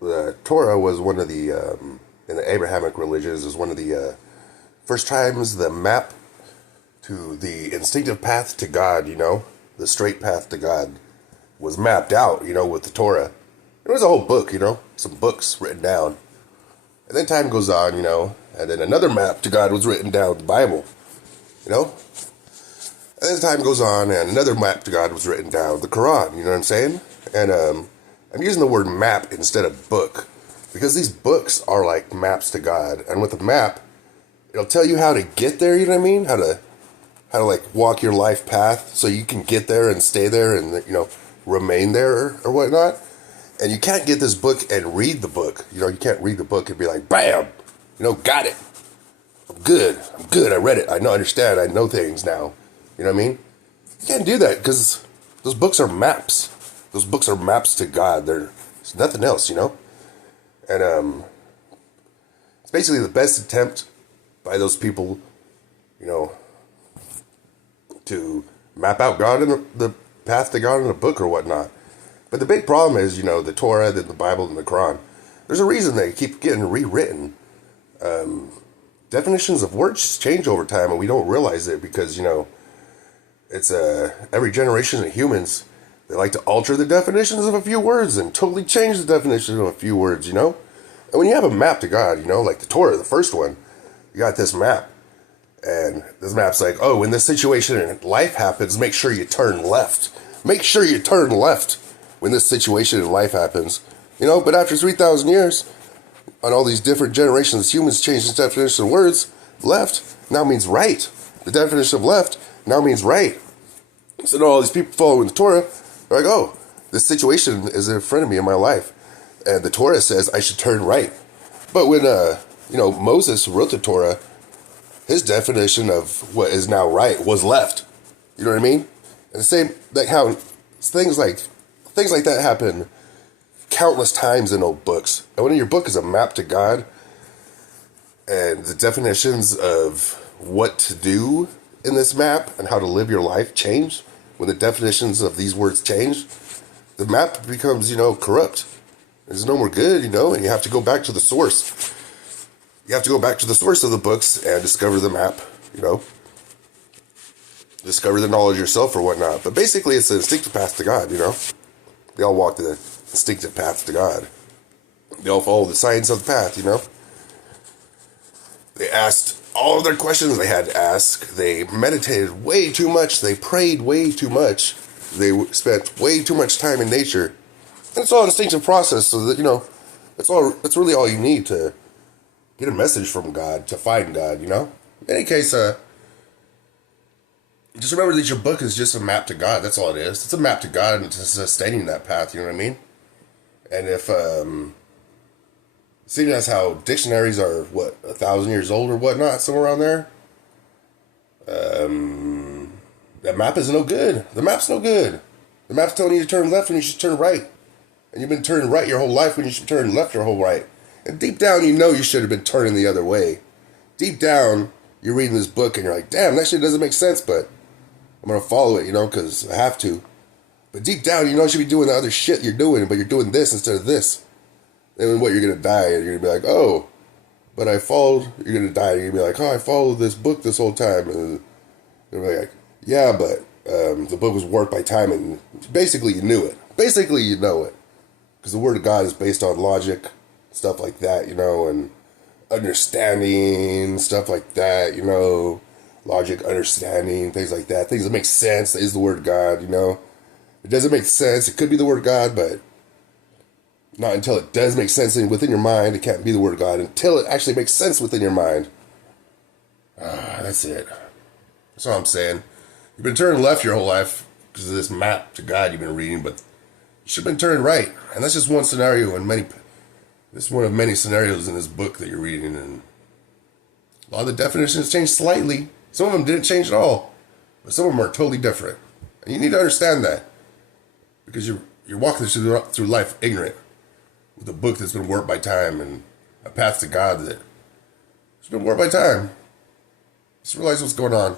the Torah was one of the in the Abrahamic religions is one of the first times the map to the instinctive path to God, the straight path to God was mapped out, with the Torah. It was a whole book, some books written down. And then time goes on, and then another map to God was written down, the Bible, And then time goes on, and another map to God was written down, the Quran, you know what I'm saying? And I'm using the word map instead of book, because these books are like maps to God. And with a map, it'll tell you how to get there, you know what I mean? How to like walk your life path so you can get there and stay there and, remain there or whatnot. And you can't get this book and read the book. You can't read the book and be like, bam, got it. I'm good. I read it. I understand. I know things now. You know what I mean? You can't do that because those books are maps. Those books are maps to God. There's nothing else, And it's basically the best attempt by those people, to map out God and the path to God in a book or whatnot. But the big problem is, the Torah, the Bible, and the Quran. There's a reason they keep getting rewritten. Definitions of words change over time, and we don't realize it because, it's every generation of humans, they like to alter the definitions of a few words and totally change the definition of a few words, And when you have a map to God, like the Torah, the first one, you got this map. And this map's like, oh, when this situation in life happens, make sure you turn left. Make sure you turn left when this situation in life happens. But after 3,000 years, on all these different generations, humans changed the definition of words. Left now means right. The definition of left now means right. So now all these people following the Torah are like, oh, this situation is in front of me in my life. And the Torah says I should turn right. But when, Moses wrote the Torah, his definition of what is now right was left. You know what I mean? And the same, like how things like that happen countless times in old books. And when your book is a map to God, and the definitions of what to do in this map and how to live your life change, when the definitions of these words change, the map becomes, corrupt. There's no more good, and you have to go back to the source. You have to go back to the source of the books and discover the map, discover the knowledge yourself or whatnot. But basically, it's an instinctive path to God, They all walk the instinctive path to God. They all follow the science of the path, They asked all of their questions they had to ask. They meditated way too much. They prayed way too much. They spent way too much time in nature. And it's all an instinctive process, so that, that's really all you need to get a message from God, to find God, In any case, just remember that your book is just a map to God. That's all it is. It's a map to God and to sustaining that path, you know what I mean? And if, seeing as how dictionaries are, 1,000 years old or whatnot, somewhere around there, that map is no good. The map's no good. The map's telling you to turn left when you should turn right. And you've been turning right your whole life when you should turn left your whole right. And deep down, you should have been turning the other way. Deep down, you're reading this book and you're like, damn, that shit doesn't make sense, but I'm going to follow it, because I have to. But deep down, you should be doing the other shit you're doing, but you're doing this instead of this. And what, you're going to die, and you're going to be like, oh, but I followed, you're going to die, and you're going to be like, oh, I followed this book this whole time. And they're like, yeah, but the book was warped by time, and basically you knew it. Basically you know it. Because the Word of God is based on logic, stuff like that, and understanding, stuff like that, logic, understanding, things like that. Things that make sense is the Word of God, It doesn't make sense. It could be the Word of God, but not until it does make sense within your mind. It can't be the Word of God until it actually makes sense within your mind. That's it. That's all I'm saying. You've been turning left your whole life because of this map to God you've been reading, but you should have been turning right. And that's just one scenario in many. This is one of many scenarios in this book that you're reading, and a lot of the definitions changed slightly. Some of them didn't change at all, but some of them are totally different. And you need to understand that, because you're walking through life ignorant with a book that's been warped by time and a path to God that's been warped by time. Just realize what's going on.